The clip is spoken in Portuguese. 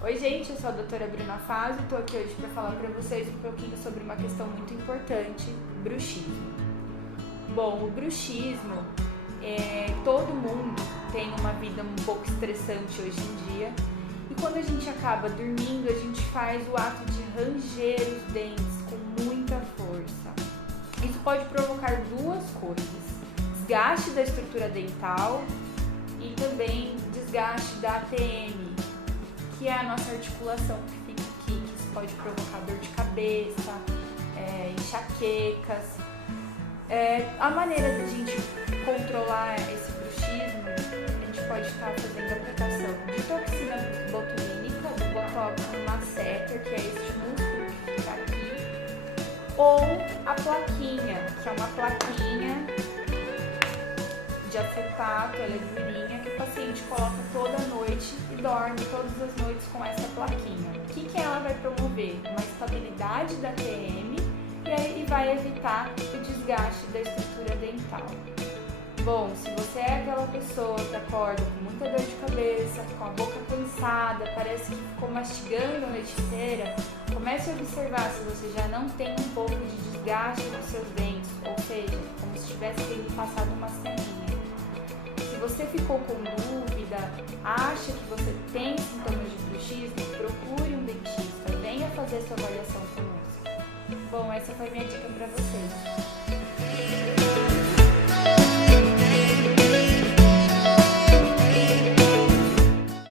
Oi gente, eu sou a doutora Bruna Fazio e estou aqui hoje para falar para vocês um pouquinho sobre uma questão muito importante, bruxismo. Bom, o bruxismo, todo mundo tem uma vida um pouco estressante hoje em dia e quando a gente acaba dormindo, a gente faz o ato de ranger os dentes com muita força. Isso pode provocar duas coisas: desgaste da estrutura dental e também desgaste da ATM, que é a nossa articulação que fica aqui, que isso pode provocar dor de cabeça, enxaquecas. A maneira de a gente controlar esse bruxismo, a gente pode estar fazendo a aplicação de toxina botulínica, do botox no masseter, que é este músculo que fica aqui, ou a plaquinha, que é uma plaquinha de acetato, ela é durinha, que o paciente coloca toda noite e dorme todas as noites com essa plaquinha. O que ela vai promover? Uma estabilidade da TM e vai evitar o desgaste da estrutura dental. Bom, se você é aquela pessoa que acorda com muita dor de cabeça, com a boca cansada, parece que ficou mastigando a noite inteira, comece a observar se você já não tem um pouco de desgaste nos seus dentes, ou seja, como se tivesse tendo passado uma seninha. Se você ficou com dúvida, acha que você tem sintomas de bruxismo, procure um dentista, venha fazer sua avaliação conosco. Bom, essa foi minha dica para vocês.